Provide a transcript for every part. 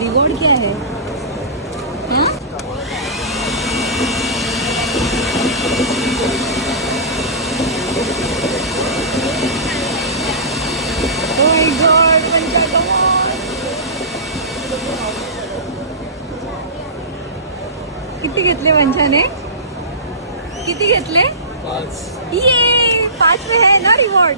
Reward क्या है? हाँ? Oh my God, पंचा, come on. किती घेतले पंचाने? किती घेतले? 5. ये 5 में है ना रिवॉर्ड.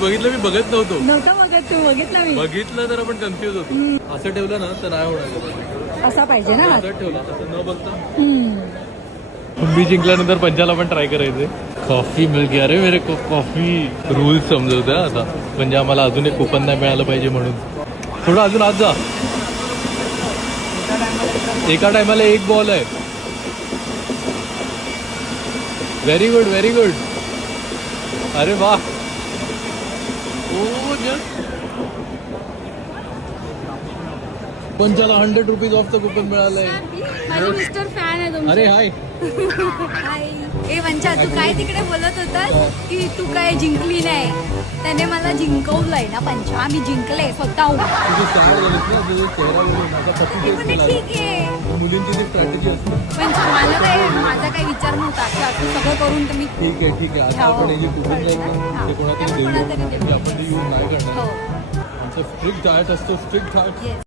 बघितलं मी बघत नव्हतो. नव्हता बघत तू, बघितलं मी. बघितलं तर आपण कन्फ्युज होतो. असं ठेवलं ना तर नाही होणार. असा पाहिजे ना. असं ठेवलं तसं न बघता. मी जिंकल्यानंतर पंजाला पण ट्राय करायचंय. कॉफी मिल गया रे मेरे को. कॉफी रूल्स समजवतोय आता. म्हणजे आम्हाला अजून एक कुपन नाही मिळालं पाहिजे म्हणून. थोडं अजून आज जा. एका टायमाला एक बॉल आहे. Very good, very good. अरे वा. ओ जस्ट पंचाला 100 रुपीज ऑफचं कुपन मिळालंय. माझे मिस्टर फॅन आहे तुमचे. अरे हाय. हाय. ए वंचा, तू काय तिकडे बोलत होतास की तू काय जिंकली नाही? त्याने मला जिंकवलंय ना पंचा. मी जिंकले स्वतःहून. तुझी स्टार झालीस ना, तुझे चेहऱ्यावरून माझा पती ते पण ठीक आहे. मुलींची जी स्ट्रॅटेजी असते. पंचा, माझा काही विचार नव्हता की असं सगळं करून तुम्ही. ठीक आहे, ठीक आहे. आता आपण हे जे कुपन आहेत ना ते कोणातरी देऊ. आपण ते यूज नाही करणार. हो. आमचं स्ट्रिक्ट डाएट असतो, स्ट्रिक्ट डाएट.